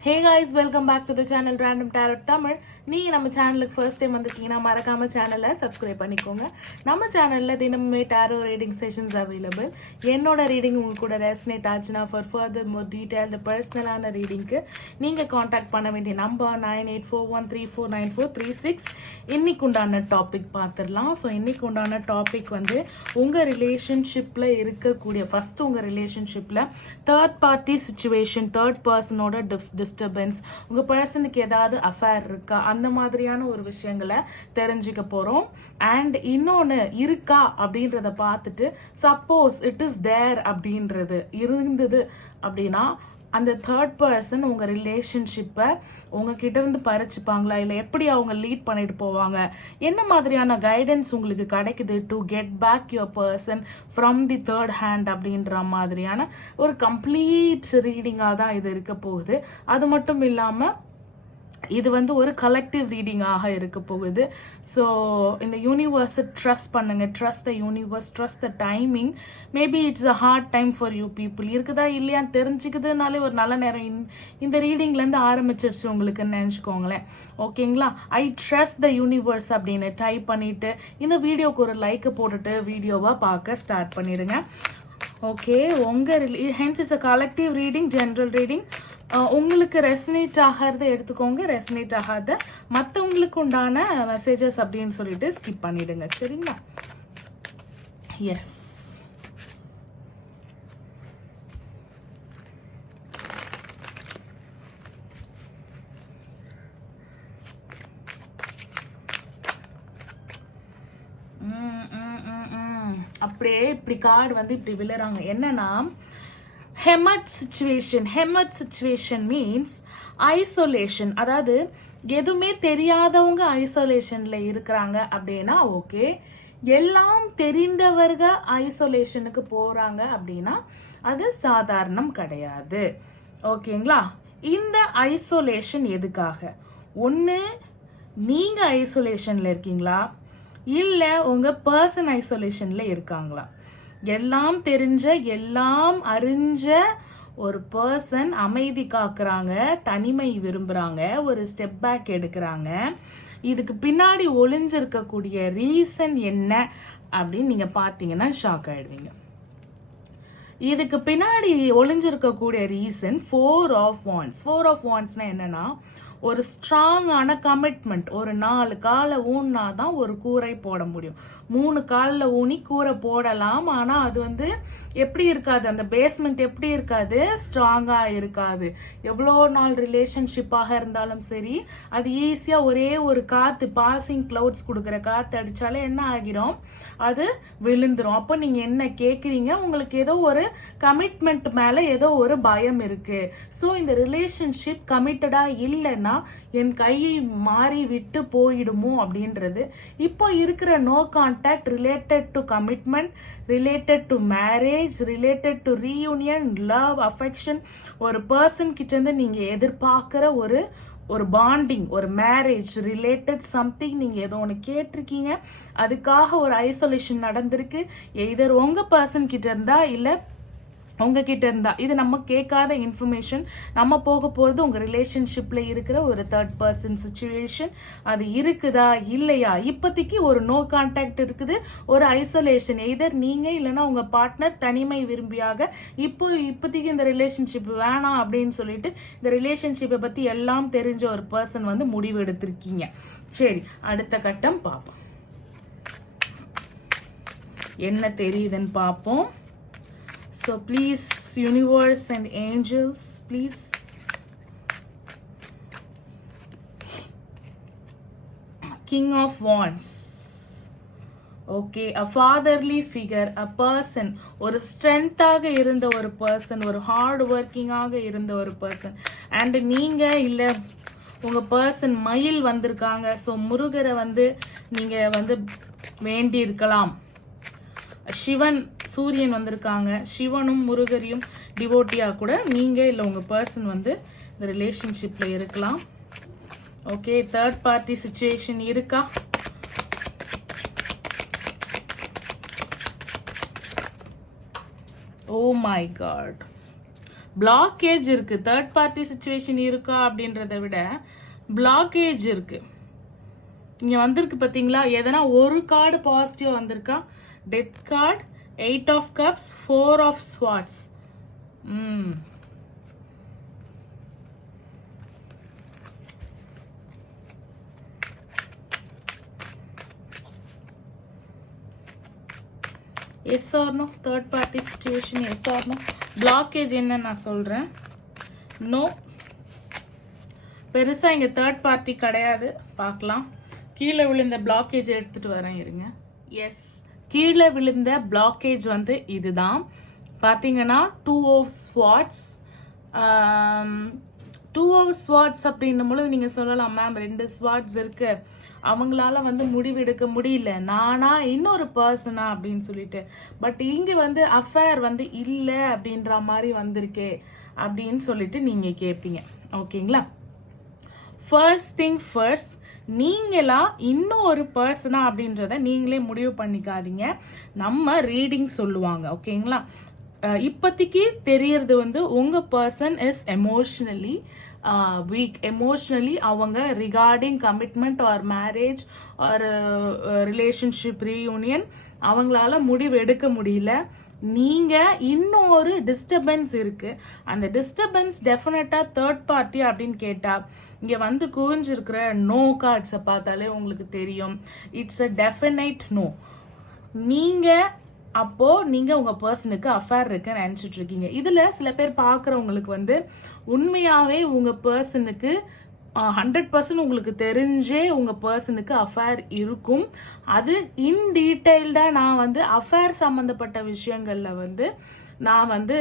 Hey guys, welcome back to the channel Random Tarot Tamil. நீங்கள் நம்ம சேனலுக்கு first time வந்திருக்கீங்கன்னா மறக்காமல் சேனலை சப்ஸ்கிரைப் பண்ணிக்கோங்க. நம்ம சேனலில் தினமுமே டேரோ ரீடிங் செஷன்ஸ் அவைலபிள். என்னோட ரீடிங் உங்களுக்கு கூட ரெசனேட் ஆச்சுன்னா ஃபார் ஃபர்தர் மோர் டீட்டெயில்டு பர்சனலான ரீடிங்க்கு நீங்கள் காண்டாக்ட் பண்ண வேண்டிய நம்பர் 9841349436. இன்னைக்கு உண்டான டாபிக் பார்த்துடலாம். ஸோ இன்னைக்கு உண்டான டாபிக் வந்து உங்கள் ரிலேஷன்ஷிப்பில் இருக்கக்கூடிய ஃபஸ்ட்டு உங்கள் ரிலேஷன்ஷிப்பில் தேர்ட் பார்ட்டி சுச்சுவேஷன், தேர்ட் பர்சனோட டிஸ்டர்பன்ஸ், உங்கள் பர்சனுக்கு ஏதாவது அஃபேர் இருக்கா, அந்த மாதிரியான ஒரு விஷயங்களை தெரிஞ்சுக்க போறோம். அண்ட் இன்னொன்று இருக்கா அப்படின்றத பார்த்துட்டு சப்போஸ் இட் இஸ் தேர் அப்படின்றது இருந்தது அப்படின்னா அந்த தேர்ட் பர்சன் உங்கள் ரிலேஷன்ஷிப்பை உங்ககிட்ட இருந்து பறிச்சுப்பாங்களா, இல்லை எப்படி அவங்க லீட் பண்ணிட்டு போவாங்க, என்ன மாதிரியான கைடன்ஸ் உங்களுக்கு கிடைக்குது to get back your person from the third hand அப்படின்ற மாதிரியான ஒரு கம்ப்ளீட் ரீடிங்காக தான் இது இருக்க போகுது. அது மட்டும் இல்லாமல் இது வந்து ஒரு கலெக்டிவ் ரீடிங்காக இருக்க போகுது. ஸோ இந்த யூனிவர்ஸை ட்ரஸ்ட் பண்ணுங்க. Trust the universe, trust the timing. Maybe it's a heart time for you people. இருக்குதா இல்லையான்னு தெரிஞ்சுக்குதுனாலே ஒரு நல்ல நேரம் இந்த ரீடிங்லேருந்து ஆரம்பிச்சிருச்சு உங்களுக்குன்னு நினச்சிக்கோங்களேன். ஓகேங்களா? ஐ ட்ரஸ்ட் த யூனிவர்ஸ் அப்படின்னு டைப் பண்ணிவிட்டு இந்த வீடியோக்கு ஒரு லைக்கை போட்டுட்டு வீடியோவை பார்க்க ஸ்டார்ட் பண்ணிடுங்க. ஓகே, உங்கள் hence is a collective reading, general reading. உங்களுக்கு ரெசனேட் ஆகிறத எடுத்துக்கோங்க, ரெசனேட் ஆகாத மற்றவங்களுக்கு உண்டான மெசேஜஸ் அப்படின்னு சொல்லிட்டு ஸ்கிப் பண்ணிடுங்க. சரிங்களா? எஸ், அப்படியே இப்படி கார்டு வந்து இப்படி விழுறாங்க. என்னன்னா hermit situation. Hermit situation means isolation. அதாவது எதுவுமே தெரியாதவங்க ஐசோலேஷனில் இருக்கிறாங்க அப்படின்னா ஓகே. எல்லாம் தெரிந்தவர்கள் ஐசோலேஷனுக்கு போகிறாங்க அப்படின்னா அது சாதாரணம் கிடையாது. ஓகேங்களா? இந்த ஐசோலேஷன் எதுக்காக? ஒன்று நீங்கள் ஐசோலேஷனில் இருக்கீங்களா, இல்லை உங்கள் பர்சன் ஐசோலேஷனில் இருக்காங்களா? எல்லாம் தெரிஞ்ச, எல்லாம் அறிஞ்ச ஒரு பர்சன் அமைதி காக்குறாங்க, தனிமை விரும்புகிறாங்க, ஒரு ஸ்டெப் பேக் எடுக்கிறாங்க. இதுக்கு பின்னாடி ஒளிஞ்சிருக்கக்கூடிய ரீசன் என்ன அப்படின்னு நீங்கள் பார்த்தீங்கன்னா ஷாக் ஆகிடுவீங்க. இதுக்கு பின்னாடி ஒளிஞ்சிருக்கக்கூடிய ரீசன் 4 ஆஃப் வாண்ட்ஸ். 4 ஆஃப் வாண்ட்ஸ்னால் என்னென்னா ஒரு ஸ்ட்ராங்கான கமிட்மெண்ட். ஒரு 4 காலை ஊன்னா தான் ஒரு கூரை போட முடியும். 3 காலில் ஊனி கூரை போடலாம், ஆனால் அது வந்து எப்படி இருக்காது, அந்த பேஸ்மெண்ட் எப்படி இருக்காது, ஸ்ட்ராங்காக இருக்காது. எவ்வளோ நாள் ரிலேஷன்ஷிப்பாக இருந்தாலும் சரி, அது ஈஸியாக ஒரே ஒரு காற்று, பாசிங் கிளவுட்ஸ் கொடுக்குற காற்று அடித்தாலே என்ன ஆகிடும், அது விழுந்துடும். அப்போ நீங்கள் என்ன கேட்குறீங்க, உங்களுக்கு ஏதோ ஒரு கமிட்மெண்ட் மேலே ஏதோ ஒரு பயம் இருக்குது. ஸோ இந்த ரிலேஷன்ஷிப் கமிட்டடாக இல்லைன்னா என் கையை மாறி விட்டு போயிடுமோ அப்படின்றது. இப்போ இருக்கிற no contact related to commitment, related to marriage, related to reunion, love, affection, ஒரு பர்சன் கிட்டேருந்து நீங்கள் எதிர்பார்க்குற ஒரு பாண்டிங், ஒரு மேரேஜ் ரிலேட்டட் சம்திங் நீங்கள் ஏதோ ஒன்று கேட்டிருக்கீங்க, அதுக்காக ஒரு ஐசோலேஷன் நடந்திருக்கு. எதர் உங்கள் பர்சன் கிட்ட இருந்தா இல்லை உங்ககிட்ட இருந்தா. இது நம்ம கேட்காத இன்ஃபர்மேஷன். நம்ம போக போகிறது உங்கள் ரிலேஷன்ஷிப்பில் இருக்கிற ஒரு தேர்ட் பர்சன் சுச்சுவேஷன். அது இருக்குதா இல்லையா? இப்போதைக்கு ஒரு நோ கான்டாக்ட் இருக்குது, ஒரு ஐசோலேஷன். எதர் நீங்கள் இல்லைன்னா உங்கள் பார்ட்னர் தனிமை விரும்பியாக இப்போதைக்கு இந்த ரிலேஷன்ஷிப் வேணாம் அப்படின்னு சொல்லிட்டு இந்த ரிலேஷன்ஷிப்பை பற்றி எல்லாம் தெரிஞ்ச ஒரு பர்சன் வந்து முடிவு எடுத்திருக்கீங்க. சரி, அடுத்த கட்டம் பார்ப்போம். என்ன தெரியுதுன்னு பார்ப்போம். So please, universe and angels, please. King of Wands. Okay, a fatherly figure, a person, ஒரு ஸ்ட்ரென்த்தாக இருந்த ஒரு பர்சன், ஒரு ஹார்ட் ஒர்க்கிங்காக இருந்த ஒரு பர்சன். அண்ட் நீங்கள் இல்லை உங்கள் பர்சன் மயில் வந்திருக்காங்க. ஸோ முருகரை வந்து நீங்கள் வந்து வேண்டி இருக்கலாம். சிவன், சூரியன் வந்திருக்காங்க. சிவனும் முருகரையும் டிவோட்டியாக கூட நீங்கள் இல்லை உங்கள் பர்சன் வந்து இந்த ரிலேஷன்ஷிப்பில் இருக்கலாம். ஓகே, தேர்ட் பார்ட்டி சிச்சுவேஷன் இருக்கா? ஓ மை காட், பிளாக்கேஜ் இருக்குது. தேர்ட் பார்ட்டி சுச்சுவேஷன் இருக்கா அப்படின்றத விட பிளாக்கேஜ் இருக்குது. இங்கே வந்திருக்கு பார்த்தீங்களா, எதனா ஒரு கார்டு பாசிட்டிவ் வந்திருக்கா? Death card, 8 of cups, 4 of swords. Yes or no? Third party situation yes or no? Blockage என்னன்னு நான் சொல்கிறேன். நோ, பெருசாக இங்கே தேர்ட் பார்ட்டி கிடையாது. பார்க்கலாம். கீழே விழுந்த பிளாக்கேஜ் எடுத்துகிட்டு வரேன், இருங்க. எஸ், கீழே விழுந்த பிளாக்கேஜ் வந்து இதுதான். பார்த்தீங்கன்னா 2 ஆஃப் ஸ்வார்ட்ஸ். 2 ஆஃப் ஸ்வார்ட்ஸ் அப்படின்னும் பொழுது நீங்கள் சொல்லலாம், மேம் 2 ஸ்வார்ட்ஸ் இருக்கு, அவங்களால வந்து முடிவெடுக்க முடியல, நானா இன்னொரு பர்சனா அப்படின்னு சொல்லிட்டு. பட் இங்கே வந்து அஃபேர் வந்து இல்லை அப்படின்ற மாதிரி வந்திருக்கே அப்படின்னு சொல்லிட்டு நீங்கள் கேட்பீங்க. ஓகேங்களா? ஃபர்ஸ்ட் திங் ஃபர்ஸ்ட், நீங்களா இன்னொரு பர்சனா அப்படின்றத நீங்களே முடிவு பண்ணிக்காதீங்க. நம்ம ரீடிங் சொல்லுவாங்க. ஓகேங்களா? இப்போதைக்கு தெரியறது வந்து உங்கள் person is emotionally weak. Emotionally அவங்க regarding commitment or marriage or relationship reunion அவங்களால முடிவு எடுக்க முடியல. நீங்கள் இன்னொரு டிஸ்டர்பன்ஸ் இருக்குது. அந்த டிஸ்டர்பன்ஸ் டெஃபினட்டாக தேர்ட் பார்ட்டி அப்படின்னு கேட்டால் இங்கே வந்து குவிஞ்சிருக்கிற நோ கார்ட்ஸை பார்த்தாலே உங்களுக்கு தெரியும். It's a definite no. நீங்கள் உங்கள் பர்சனுக்கு அஃபேர் இருக்குன்னு நினச்சிட்டு இருக்கீங்க. இதில் சில பேர் பார்க்குறவங்களுக்கு வந்து உண்மையாகவே உங்கள் பர்சனுக்கு 100% உங்களுக்கு தெரிஞ்சே உங்கள் பர்சனுக்கு அஃபேர் இருக்கும். அது இன் டீட்டெயில்டாக நான் வந்து அஃபேர் சம்மந்தப்பட்ட விஷயங்களில் வந்து நான் வந்து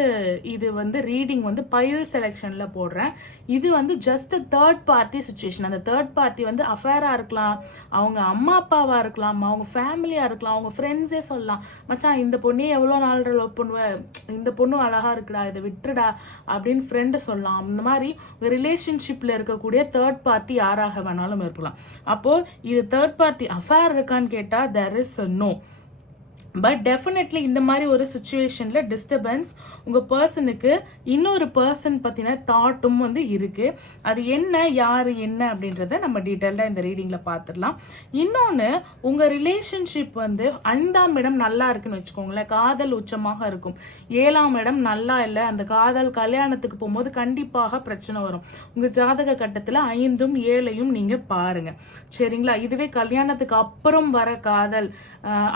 இது வந்து ரீடிங் வந்து பைல் செலெக்ஷனில் போடுறேன். இது வந்து ஜஸ்ட் தேர்ட் பார்ட்டி சுச்சுவேஷன். அந்த தேர்ட் பார்ட்டி வந்து அஃபேராக இருக்கலாம், அவங்க அம்மா அப்பாவாக இருக்கலாம், அவங்க ஃபேமிலியாக இருக்கலாம், அவங்க ஃப்ரெண்ட்ஸே சொல்லலாம். மச்சான் இந்த பொண்ணே எவ்வளோ நாள் லவ் பண்ணுவேன், இந்த பொண்ணு அழகாக இருக்குடா, இதை விட்டுடா அப்படின்னு ஃப்ரெண்டு சொல்லலாம். அந்த மாதிரி ரிலேஷன்ஷிப்பில் இருக்கக்கூடிய தேர்ட் பார்ட்டி யாராக வேணாலும் இருக்கலாம். அப்போது இது தேர்ட் பார்ட்டி அஃபேர் இருக்கான்னு கேட்டால் there is a no. But definitely இந்த மாதிரி ஒரு சுச்சுவேஷனில் டிஸ்டர்பன்ஸ் உங்கள் பர்சனுக்கு இன்னொரு பர்சன் பற்றின தாட்டும் வந்து இருக்குது. அது என்ன, யார், என்ன அப்படின்றத நம்ம டீட்டெயில்டாக இந்த ரீடிங்கில் பார்த்துடலாம். இன்னொன்று, உங்கள் ரிலேஷன்ஷிப் வந்து 5ஆம் இடம் நல்லா இருக்குன்னு வச்சுக்கோங்களேன், காதல் உச்சமாக இருக்கும். 7ஆம் இடம் நல்லா இல்லை, அந்த காதல் கல்யாணத்துக்கு போகும்போது கண்டிப்பாக பிரச்சனை வரும். உங்கள் ஜாதக கட்டத்தில் 5ம் 7ஐயும் நீங்கள் பாருங்கள். சரிங்களா? இதுவே கல்யாணத்துக்கு அப்புறம் வர காதல்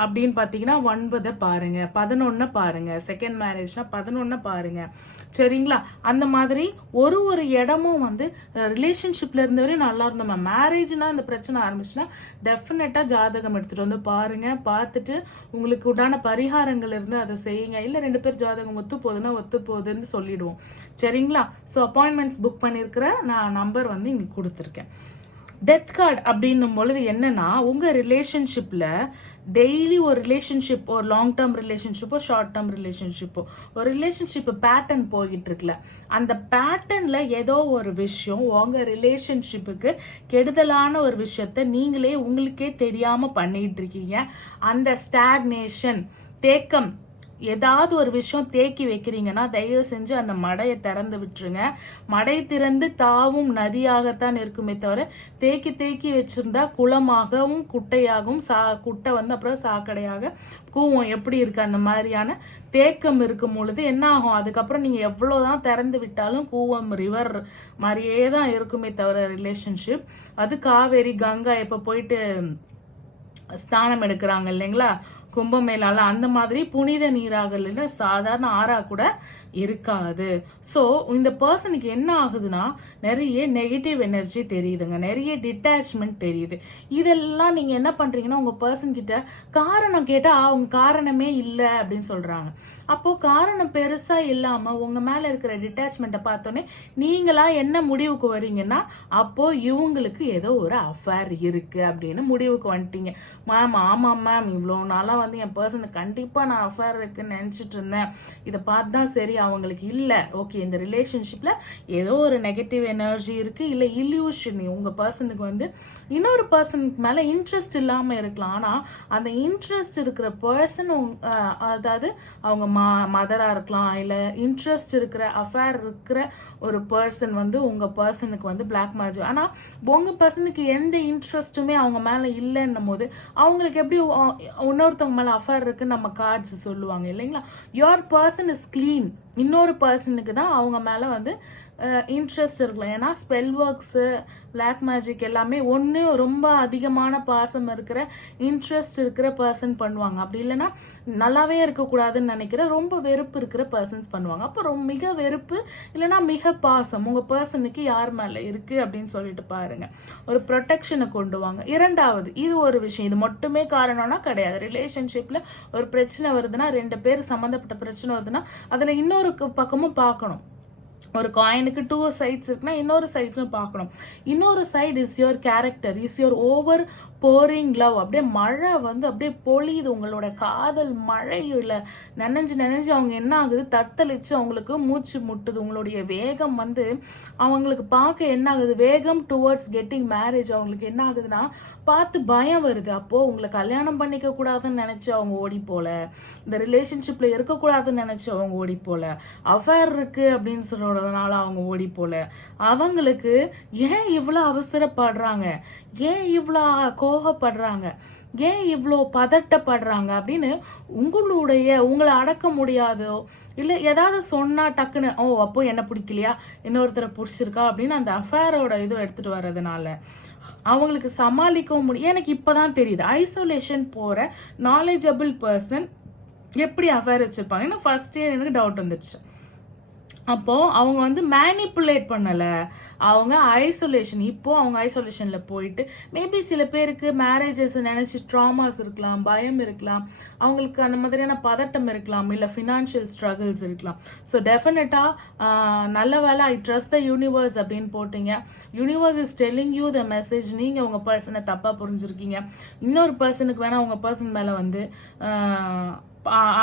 அப்படின்னு பார்த்தீங்கன்னா 9 பாருங்க, 11 பாருங்க, செகண்ட் மேரேஜ்னா 11 பாருங்க. சரிங்களா? அந்த மாதிரி ஒரு இடமும் வந்து ரிலேஷன்ஷிப்ல இருந்தவரையும் நல்லா இருந்தோம். மேரேஜ்னா அந்த பிரச்சனை ஆரம்பிச்சுன்னா டெஃபினட்டா ஜாதகம் எடுத்துட்டு வந்து பாருங்க. பார்த்துட்டு உங்களுக்கு உண்டான பரிகாரங்கள் இருந்து அதை செய்யுங்க. இல்லை 2 பேர் ஜாதகம் ஒத்து போகுதுன்னா ஒத்து போகுதுன்னு சொல்லிடுவோம். சரிங்களா? ஸோ அப்பாயின்மெண்ட்ஸ் புக் பண்ணியிருக்கிற நான் நம்பர் வந்து இங்கே கொடுத்துருக்கேன். டெத் கார்டு அப்படின்னும் பொழுது என்னன்னா, உங்கள் ரிலேஷன்ஷிப்பில் டெய்லி ஒரு ரிலேஷன்ஷிப், ஒரு லாங் டேர்ம் ரிலேஷன்ஷிப்போ ஷார்ட் டேர்ம் ரிலேஷன்ஷிப்போ ஒரு ரிலேஷன்ஷிப் பேட்டர்ன் போய்கிட்டு இருக்குல்ல, அந்த பேட்டர்னில் ஏதோ ஒரு விஷயம் உங்கள் ரிலேஷன்ஷிப்புக்கு கெடுதலான ஒரு விஷயத்த நீங்களே உங்களுக்கே தெரியாமல் பண்ணிகிட்டு இருக்கீங்க. அந்த ஸ்டாக்னேஷன், தேக்கம், ஏதாவது ஒரு விஷயம் தேக்கி வைக்கிறீங்கன்னா தயவு செஞ்சு அந்த மடையை திறந்து விட்டுருங்க. மடை திறந்து தாவும் நதியாகத்தான் இருக்குமே தவிர தேக்கி வச்சிருந்தா குளமாகவும் குட்டையாகவும் குட்டை வந்து அப்புறம் சாக்கடையாக கூவம். எப்படி இருக்கு? அந்த மாதிரியான தேக்கம் இருக்கும் பொழுது என்ன ஆகும்? அதுக்கப்புறம் நீங்கள் எவ்வளோதான் திறந்து விட்டாலும் கூவம் ரிவர் மாதிரியே தான் இருக்குமே தவிர ரிலேஷன்ஷிப். அது காவேரி, கங்கா இப்போ போயிட்டு ஸ்நானம் எடுக்கிறாங்க இல்லைங்களா, கும்பமேளால, அந்த மாதிரி புனித நீராக இல்லைன்னா சாதாரண ஆறா கூட இருக்காது. ஸோ இந்த பர்சனுக்கு என்ன ஆகுதுன்னா நிறைய நெகட்டிவ் எனர்ஜி தெரியுதுங்க, நிறைய டிட்டாச்மெண்ட் தெரியுது. இதெல்லாம் நீங்கள் என்ன பண்ணுறீங்கன்னா உங்கள் பர்சன் கிட்ட காரணம் கேட்டால் அவங்க காரணமே இல்லை அப்படின்னு சொல்கிறாங்க. அப்போது காரணம் பெருசாக இல்லாமல் உங்கள் மேலே இருக்கிற டிட்டாச்மெண்ட்டை பார்த்தோன்னே நீங்களா என்ன முடிவுக்கு வரீங்கன்னா அப்போது இவங்களுக்கு ஏதோ ஒரு அஃபேர் இருக்குது அப்படின்னு முடிவுக்கு வந்துட்டீங்க. மேம் ஆமாம் மேம், இவ்வளோ நாளாக வந்து என் பர்சனுக்கு கண்டிப்பாக நான் அஃபேர் இருக்குன்னு நினச்சிட்டு இருந்தேன், இதை பார்த்து தான் சரி அவங்களுக்கு இல்லை, ஓகே இந்த ரிலேஷன்ஷிப்பில் ஏதோ ஒரு நெகட்டிவ் எனர்ஜி இருக்குது, இல்லை இல்யூஷன் உங்கள் பர்சனுக்கு வந்து இன்னொரு பர்சனுக்கு மேலே இன்ட்ரெஸ்ட் இல்லாமல் இருக்கலாம். ஆனால் அந்த இன்ட்ரெஸ்ட் இருக்கிற பர்சன் அதாவது அவங்க மதராக இருக்கலாம், இல்லை இன்ட்ரெஸ்ட் இருக்கிற அஃபேர் இருக்கிற ஒரு பர்சன் வந்து உங்கள் பர்சனுக்கு வந்து பிளாக் மேஜிக். ஆனால் உங்கள் பர்சனுக்கு எந்த இன்ட்ரெஸ்ட்டுமே அவங்க மேலே இல்லைன்னும் போது அவங்களுக்கு எப்படி இன்னொருத்தவங்க மேலே அஃபேர் இருக்குன்னு நம்ம கார்ட்ஸ் சொல்லுவாங்க இல்லைங்களா. யுவர் பர்சன் இஸ் க்ளீன், இன்னொரு பர்சனுக்கு தான் அவங்க மேலே வந்து இன்ட்ரெஸ்ட் இருக்கலாம். ஏன்னா ஸ்பெல் ஒர்க்ஸு பிளாக் மேஜிக் எல்லாமே ஒன்று ரொம்ப அதிகமான பாசம் இருக்கிற இன்ட்ரெஸ்ட் இருக்கிற பர்சன் பண்ணுவாங்க, அப்படி இல்லைன்னா நல்லாவே இருக்கக்கூடாதுன்னு நினைக்கிற ரொம்ப வெறுப்பு இருக்கிற பர்சன்ஸ் பண்ணுவாங்க. அப்போ மிக வெறுப்பு இல்லைன்னா மிக பாசம் உங்கள் பர்சனுக்கு யார் மேலே இருக்குது அப்படின்னு சொல்லிட்டு பாருங்க, ஒரு ப்ரொடெக்ஷனை கொண்டு வாங்க. இரண்டாவது, இது ஒரு விஷயம், இது மட்டுமே காரணம்னா கிடையாது. ரிலேஷன்ஷிப்பில் ஒரு பிரச்சனை வருதுன்னா, 2 பேர் சம்மந்தப்பட்ட பிரச்சனை வருதுன்னா அதில் இன்னொரு பக்கமும் பார்க்கணும். ஒரு காயினுக்கு 2 சைட்ஸ் இருக்குன்னா இன்னொரு சைட்ஸும் பார்க்கணும். இன்னொரு side is your character, is your over boring love. அப்படியே மழை வந்து அப்படியே பொழியுது, உங்களோட காதல் மழையில் நனைஞ்சு அவங்க என்ன ஆகுது, தத்தளிச்சு அவங்களுக்கு மூச்சு முட்டுது. உங்களுடைய வேகம் வந்து அவங்களுக்கு பார்க்க என்ன ஆகுது, வேகம் டுவர்ட்ஸ் கெட்டிங் மேரேஜ் அவங்களுக்கு என்ன ஆகுதுன்னா பார்த்து பயம் வருது. அப்போது உங்களை கல்யாணம் பண்ணிக்க கூடாதுன்னு நினச்சி அவங்க ஓடி போல, இந்த ரிலேஷன்ஷிப்பில் இருக்கக்கூடாதுன்னு நினச்சி அவங்க ஓடி போல, அஃபேர் இருக்குது அப்படின்னு சொல்கிறதுனால அவங்க ஓடி போல. அவங்களுக்கு ஏன் இவ்வளோ அவசரப்படுறாங்க, ஏன் இவ்வளோ கோபப்படுறாங்க, ஏன் இவ்வளோ பதட்டப்படுறாங்க அப்படின்னு உங்களை அடக்க முடியாதோ, இல்லை ஏதாவது சொன்னால் டக்குன்னு அப்போ என்ன பிடிக்கலையா, இன்னொருத்தரை பிடிச்சிருக்கா அப்படின்னு அந்த அஃபேரோட இது எடுத்துகிட்டு வர்றதுனால அவங்களுக்கு சமாளிக்கவும் முடியும். எனக்கு இப்போ தான் தெரியுது, ஐசோலேஷன் போகிற நாலேஜபிள் பர்சன் எப்படி அஃபேர் வச்சுருப்பாங்க. ஏன்னா ஃபர்ஸ்டே எனக்கு டவுட் வந்துடுச்சு. அப்போது அவங்க வந்து மேனிப்புலேட் பண்ணலை, அவங்க ஐசோலேஷன். இப்போது அவங்க ஐசோலேஷனில் போயிட்டு மேபி சில பேருக்கு மேரேஜஸ் நினச்சி ட்ராமாஸ் இருக்கலாம், பயம் இருக்கலாம், அவங்களுக்கு அந்த மாதிரியான பதட்டம் இருக்கலாம், இல்லை ஃபினான்ஷியல் ஸ்ட்ரகிள்ஸ் இருக்கலாம். ஸோ டெஃபினட்டாக நல்ல வேலை ஐ ட்ரஸ்ட் த யூனிவர்ஸ் அப்படின்னு போட்டிங்க. Universe is telling you the message. நீங்கள் உங்கள் பர்சனை தப்பாக புரிஞ்சுருக்கீங்க. இன்னொரு பர்சனுக்கு வேணால் உங்கள் பர்சன் மேலே வந்து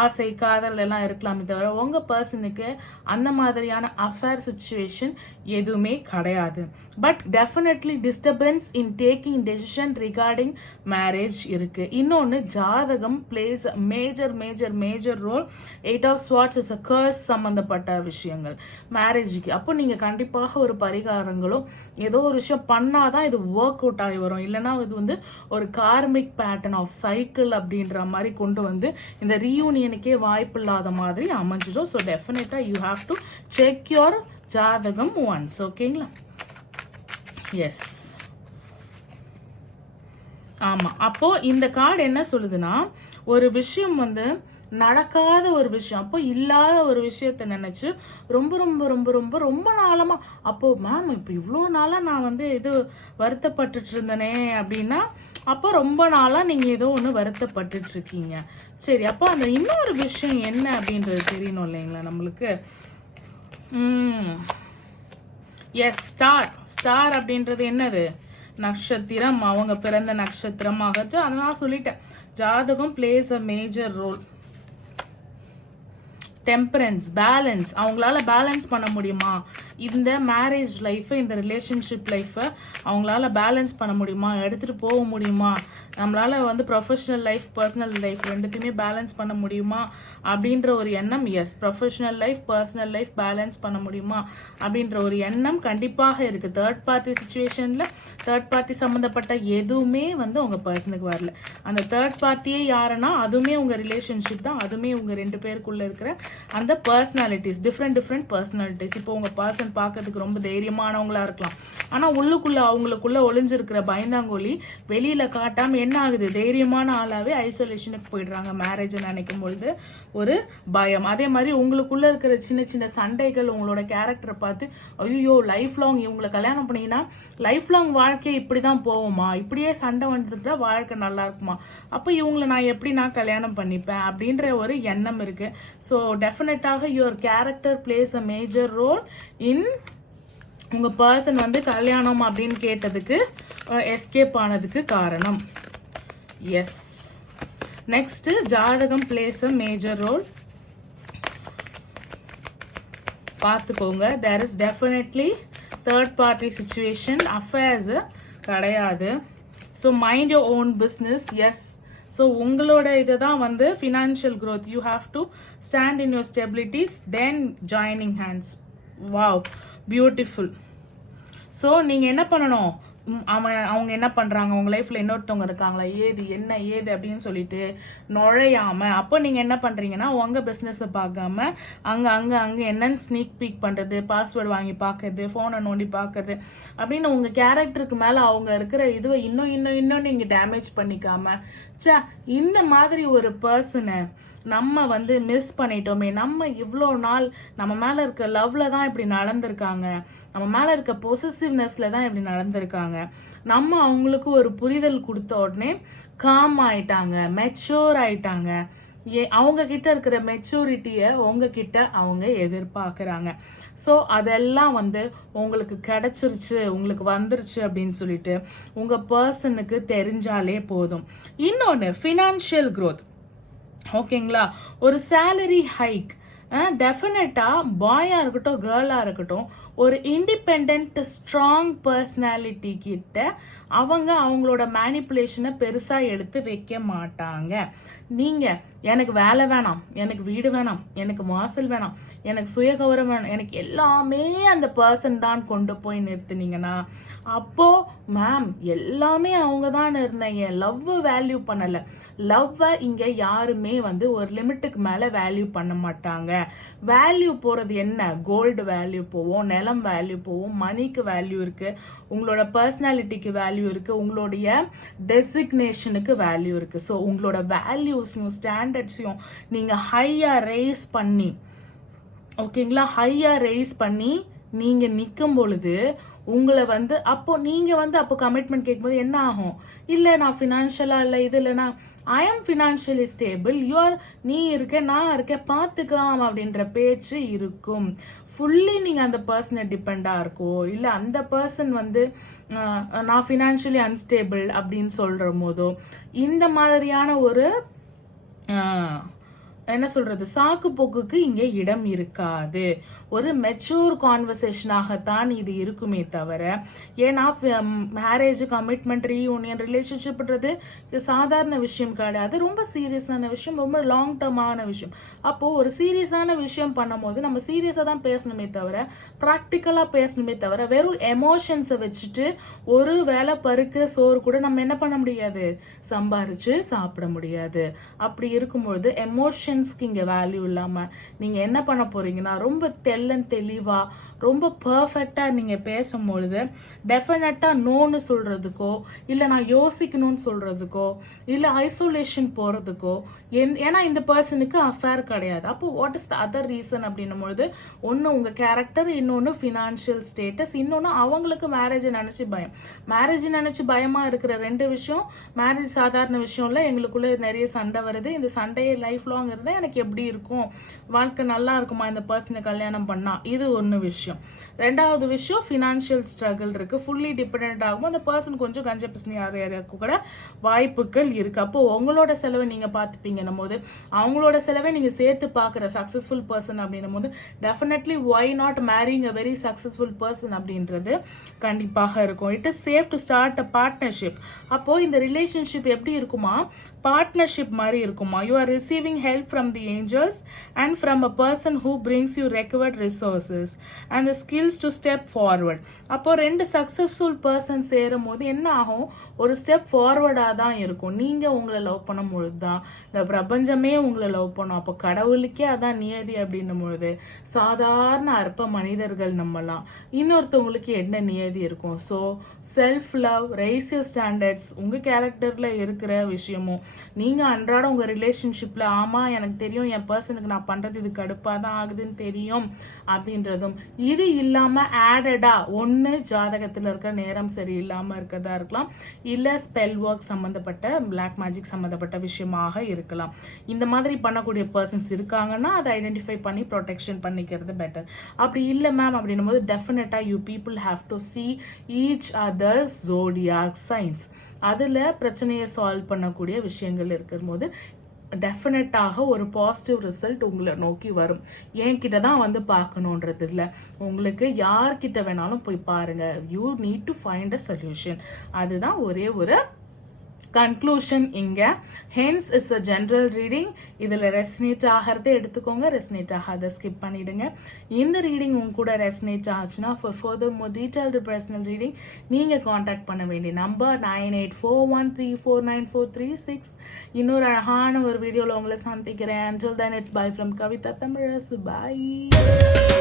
ஆசை காதல் எல்லாம் இருக்கலாமே தவிர உங்கள் பர்சனுக்கு அந்த மாதிரியான அஃபேர் சுச்சுவேஷன் எதுவுமே கிடையாது. But definitely disturbance in taking decision regarding marriage இருக்கு. இன்னொன்று, ஜாதகம் plays major major major role. 8 of Swords is a curse சம்பந்தப்பட்ட விஷயங்கள் மேரேஜுக்கு. அப்போ நீங்கள் கண்டிப்பாக ஒரு பரிகாரங்களோ ஏதோ ஒரு விஷயம் பண்ணாதான் இது ஒர்க் அவுட் ஆகி வரும். இல்லைன்னா இது வந்து ஒரு கார்மிக் பேட்டர்ன் ஆஃப் சைக்கிள் அப்படின்ற மாதிரி கொண்டு வந்து இந்த ரீயூனியனுக்கே வாய்ப்பு இல்லாத மாதிரி அமைஞ்சிடும். ஸோ டெஃபினட்டாக you have to check your ஜாதகம் ஒன்ஸ். ஓகேங்களா? எஸ், ஆமாம். அப்போது இந்த கார்டு என்ன சொல்லுதுன்னா, ஒரு விஷயம் வந்து நடக்காத ஒரு விஷயம், அப்போ இல்லாத ஒரு விஷயத்த நினச்சி ரொம்ப ரொம்ப ரொம்ப ரொம்ப ரொம்ப நாளமாக, அப்போது மேம் இப்போ இவ்வளோ நாளாக நான் வந்து இது வருத்தப்பட்டுட்டு இருந்தேனே அப்படின்னா, அப்போ ரொம்ப நாளாக நீங்கள் ஏதோ ஒன்று வருத்தப்பட்டுட்ருக்கீங்க. சரி, அப்போ அந்த இன்னொரு விஷயம் என்ன அப்படின்றது தெரியணும் இல்லைங்களா நம்மளுக்கு. எஸ், ஸ்டார் அப்படின்றது என்னது, நட்சத்திரம், அவங்க பிறந்த நட்சத்திரம் ஆகச்சு. அதை நான் சொல்லிட்டேன். ஜாதகம் plays a major role. Temperance, balance, அவங்களால பேலன்ஸ் பண்ண முடியுமா இந்த மேரேஜ் லைஃப்பை, இந்த ரிலேஷன்ஷிப் லைஃப்பை அவங்களால பேலன்ஸ் பண்ண முடியுமா, எடுத்துகிட்டு போக முடியுமா, நம்மளால் வந்து ப்ரொஃபஷ்னல் லைஃப் பர்சனல் லைஃப் ரெண்டுத்தையுமே பேலன்ஸ் பண்ண முடியுமா அப்படின்ற ஒரு எண்ணம். Yes, professional life personal life balance பண்ண முடியுமா அப்படின்ற ஒரு எண்ணம் கண்டிப்பாக இருக்குது. தேர்ட் பார்ட்டி சுச்சுவேஷனில் தேர்ட் பார்ட்டி சம்மந்தப்பட்ட எதுவுமே வந்து உங்கள் பர்சனுக்கு வரல. அந்த தேர்ட் பார்ட்டியே யாருன்னா அதுவுமே உங்கள் ரிலேஷன்ஷிப் தான், அதுவுமே உங்கள் 2 பேருக்குள்ளே இருக்கிற அந்த பர்சனாலிட்டிஸ், டிஃப்ரெண்ட் பர்சனாலிட்டிஸ். இப்போ உங்கள் பர்சன் பார்க்கறதுக்கு ரொம்ப தைரியமானவங்களா இருக்கலாம், ஆனால் அவங்களுக்குள்ள ஒளிஞ்சிருக்கிற பயந்தாங்கோலி வெளியில் காட்டாமல் என்ன ஆகுது, தைரியமான ஆளாகவே ஐசோலேஷனுக்கு போயிடுறாங்க. மேரேஜ் நினைக்கும் பொழுது ஒரு பயம். அதே மாதிரி உங்களுக்குள்ள இருக்கிற சின்ன சின்ன சண்டைகள் உங்களோட கேரக்டரை பார்த்து ஐயோ லைஃப் லாங் இவங்களை கல்யாணம் பண்ணிங்கன்னா லைஃப் லாங் வாழ்க்கை இப்படி தான் போகுமா, இப்படியே சண்டை வந்துட்டு தான் வாழ்க்கை நல்லா இருக்குமா, அப்போ இவங்களை நான் கல்யாணம் பண்ணிப்பேன் அப்படின்ற ஒரு எண்ணம் இருக்குது. ஸோ டெஃபினட்டாக your character plays a major role in உங்கள் பர்சன் வந்து கல்யாணம் அப்படின்னு கேட்டதுக்கு எஸ்கேப் ஆனதுக்கு காரணம். எஸ், நெக்ஸ்ட் ஜாதகம் பிளேஸ் அ மேஜர் ரோல். பார்த்துக்கோங்க, there is definitely third party situation. Affairs கிடையாது. So mind your own business. Yes, so உங்களோட இதை தான் வந்து financial growth. You have to stand in your stabilities then joining hands. Wow, beautiful. So நீங்கள் என்ன பண்ணணும், அவங்க என்ன பண்ணுறாங்க, உங்கள் லைஃப்பில் இன்னொருத்தவங்க இருக்காங்களா, என்ன ஏது அப்படின்னு சொல்லிட்டு நுழையாமல், அப்போ நீங்கள் என்ன பண்ணுறீங்கன்னா உங்கள் பிஸ்னஸை பார்க்காம அங்கே என்னன்னு ஸ்னீக் பீக் பண்ணுறது, பாஸ்வேர்டு வாங்கி பார்க்கறது, ஃபோனை நோண்டி பார்க்கறது அப்படின்னு உங்கள் கேரக்டருக்கு மேலே அவங்க இருக்கிற இதுவை இன்னும் நீங்கள் டேமேஜ் பண்ணிக்காம, இந்த மாதிரி ஒரு பர்சனை நம்ம வந்து மிஸ் பண்ணிட்டோமே, நம்ம இவ்வளோ நாள் நம்ம மேலே இருக்க லவ்ல தான் இப்படி நடந்திருக்காங்க, நம்ம மேலே இருக்க பொசசிவ்னஸ்ல தான் இப்படி நடந்திருக்காங்க, நம்ம அவங்களுக்கு ஒரு புரிதல் கொடுத்த உடனே காம் ஆயிட்டாங்க, மெச்சூர் ஆயிட்டாங்க. அவங்க கிட்ட இருக்கிற மெச்சூரிட்டியை உங்ககிட்ட அவங்க எதிர்பார்க்குறாங்க. ஸோ அதெல்லாம் வந்து உங்களுக்கு கிடைச்சிருச்சு, உங்களுக்கு வந்துருச்சு அப்படின்னு சொல்லிட்டு உங்கள் பர்சனுக்கு தெரிஞ்சாலே போதும். இன்னொன்று ஃபினான்ஷியல் க்ரோத். ஓகேங்களா, ஒரு சேலரி ஹைக். டெஃபினட்டாக பாயாக இருக்கட்டும் கேர்ளாக இருக்கட்டும், ஒரு இண்டிபெண்ட் ஸ்ட்ராங் பர்சனாலிட்டி கிட்ட அவங்களோட மேனிப்புலேஷனை பெருசாக எடுத்து வைக்க மாட்டாங்க. நீங்கள் எனக்கு வேலை வேணாம், எனக்கு வீடு வேணாம், எனக்கு வாசல் வேணாம், எனக்கு சுயகௌரவம் வேணும், எனக்கு எல்லாமே அந்த பர்சன் தான் கொண்டு போய் நிறுத்துனீங்கன்னா, அப்போ மேம் எல்லாமே அவங்க தான் இருந்தாங்க, லவ் வேல்யூ பண்ணலை. லவ்வை இங்கே யாருமே வந்து ஒரு லிமிட்டுக்கு மேலே வேல்யூ பண்ண மாட்டாங்க. வேல்யூ போகிறது என்ன, கோல்டு வேல்யூ போவோம், நிலம் வேல்யூ போவோம், மணிக்கு வேல்யூ இருக்குது, உங்களோட பர்சனாலிட்டிக்கு வேல்யூ இருக்குது, உங்களுடைய டெசிக்னேஷனுக்கு வேல்யூ இருக்குது. ஸோ உங்களோட வேல்யூஸையும் ஸ்டாண்டர்ட்ஸையும் நீங்கள் ஹையாக ரேஸ் பண்ணி, ஓகேங்களா, ஹையாக ரேஸ் பண்ணி நீங்கள் நிற்கும் பொழுது உங்களை வந்து அப்போ நீங்கள் வந்து அப்போ கமிட்மெண்ட் கேட்கும்போது என்ன ஆகும், இல்லை நான் ஃபினான்ஷியலாக இல்லை இது இல்லைனா ஐ ஆம் ஃபினான்ஷியலி ஸ்டேபிள், நீ இருக்க நான் இருக்க பார்த்துக்கலாம் அப்படின்ற பேச்சு இருக்கும். ஃபுல்லி நீங்கள் அந்த பர்சனை டிபெண்டாக இருக்கோ, இல்லை அந்த பர்சன் வந்து நான் ஃபினான்ஷியலி அன்ஸ்டேபிள் அப்படின்னு சொல்கிற போதோ இந்த மாதிரியான ஒரு என்ன சொல்றது சாக்கு போக்குக்கு இங்கே இடம் இருக்காது. ஒரு மெச்சூர் கான்வர்சேஷனாகத்தான் இது இருக்குமே தவிர, ஏன்னா மேரேஜ், கமிட்மெண்ட், ரீயூனியன், ரிலேஷன்ஷிப்ன்றது சாதாரண விஷயம் கிடையாது, ரொம்ப சீரியஸான விஷயம், ரொம்ப லாங் டேர்மான விஷயம். அப்போ ஒரு சீரியஸான விஷயம் பண்ணும் போது நம்ம சீரியஸா தான் பேசணுமே தவிர, ப்ராக்டிக்கலா பேசணுமே தவிர, வெறும் எமோஷன்ஸை வச்சுட்டு ஒரு வேளை பருக்கு சோறு கூட நம்ம என்ன பண்ண முடியாது, சம்பாரிச்சு சாப்பிட முடியாது. அப்படி இருக்கும்பொழுது எமோஷன்ஸ்க்கு இங்க வேல்யூ இல்லாம நீங்க என்ன பண்ண போறீங்கன்னா, ரொம்ப தெளிவா ரொம்ப பர்ஃபெக்டா நீங்க பேசும்பொழுது டெஃபினட்டா நோன்னு சொல்றதுக்கோ, இல்ல நான் யோசிக்கணும்னு சொல்றதுக்கோ, இல்ல ஐசோலேஷன் போறதுக்கோ, ஏன்னா இந்த பர்சனுக்கு அஃபேர் கிடையாது. அப்போ what is the other reason அப்படின்னும் பொழுது, ஒன்னு உங்க கேரக்டர், இன்னொன்னு ஃபினான்ஷியல் ஸ்டேட்டஸ், இன்னொன்னு அவங்களுக்கு மேரேஜ் நினைச்சு பயம். மேரேஜ் நினைச்சு பயமா இருக்கிற ரெண்டு விஷயம். மேரேஜ் சாதாரண விஷயம் இல்ல, எங்களுக்குள்ள நிறைய சண்டை வருது, இந்த சண்டையை லைஃப் லாங் இருந்தா எனக்கு எப்படி இருக்கும், வாழ்க்கை நல்லா இருக்குமா இந்த பர்சனை கல்யாணம் பண்ணா, இது ஒன்னு விஷயம். ரெண்டாவது விஷயம் ஃபினான்ஷியல் ஸ்ட்ரகிள் இருக்கு, ஃபுல்லி டிபெண்ட் ஆகும் அந்த பர்சன், கொஞ்சம் கஞ்ச பிசினியாக கூட வாய்ப்புகள் இருக்கு. அப்போ உங்களோட செலவை நீங்க பார்த்துப்பீங்கன்னும் போது, அவங்களோட செலவை நீங்க சேர்த்து பார்க்குற சக்சஸ்ஃபுல் பர்சன் அப்படின்னும் போது, definitely why not marrying a very successful person அப்படின்றது கண்டிப்பாக இருக்கும். It is safe to start a partnership. அப்போ இந்த ரிலேஷன்ஷிப் எப்படி இருக்குமா, பார்ட்னர்ஷிப் மாதிரி இருக்குமா. You are receiving help from the angels and from a person who brings you required resources and the skills to step forward. அப்போ ரெண்டு successful person சேரும் போது என்ன ஆகும், ஒரு ஸ்டெப் ஃபார்வர்டாக தான் இருக்கும். நீங்கள் உங்களை லவ் பண்ணும் பொழுது தான் இந்த பிரபஞ்சமே உங்களை லவ் பண்ணும். அப்போ கடவுளுக்கே அதான் நியதி அப்படின்னும் பொழுது, சாதாரண அற்ப மனிதர்கள் நம்மலாம், இன்னொருத்தவங்களுக்கு என்ன நியதி இருக்கும். So self love, raise your standards, உங்கள் கேரக்டரில் இருக்கிற விஷயமும், நீங்கள் அன்றாட உங்கள் ரிலேஷன்ஷிப்பில் ஆமாம் எனக்கு தெரியும் என் பர்சனுக்கு நான் பண்ணுறது இது கடுப்பாக தான் ஆகுதுன்னு தெரியும் அப்படின்றதும், இது இல்லாமல் ஆடடாக ஒன்று ஜாதகத்தில் இருக்க நேரம் சரியில்லாமல் இருக்கிறதா இருக்கலாம், இல்லை ஸ்பெல் ஒர்க் சம்மந்தப்பட்ட பிளாக் மேஜிக் சம்மந்தப்பட்ட விஷயமாக இருக்கலாம். இந்த மாதிரி பண்ணக்கூடிய பர்சன்ஸ் இருக்காங்கன்னா அதை ஐடென்டிஃபை பண்ணி ப்ரொடெக்ஷன் பண்ணிக்கிறது பெட்டர். அப்படி இல்லை மேம் அப்படின்னும் போது, டெஃபினட்டாக you people have to C each others zodiac science, அதில் பிரச்சனையை சால்வ் பண்ணக்கூடிய விஷயங்கள் இருக்கும் போது டெஃபினட்டாக ஒரு பாசிட்டிவ் ரிசல்ட் உங்களை நோக்கி வரும். என்கிட்ட தான் வந்து பார்க்கணுன்றது இல்லை, உங்களுக்கு யார்கிட்ட வேணாலும் போய் பாருங்க. You need to find a solution. அதுதான் ஒரே ஒரு கன்க்ளூஷன் இங்க. Hence is a general reading. இதில் ரெசனேட் ஆகிறதே எடுத்துக்கோங்க, ரெசனேட் ஆகாத ஸ்கிப் பண்ணிடுங்க. இந்த ரீடிங் உங்க கூட ரெசனேட் ஆச்சுன்னா for further more detailed personal reading நீங்கள் காண்டாக்ட் பண்ண வேண்டிய நம்பர் 9841349436. இன்னொரு அழகான ஒரு வீடியோவில் உங்களை சந்திக்கிறேன். Until then, it's bye from Kavita Thamarasu. Bye.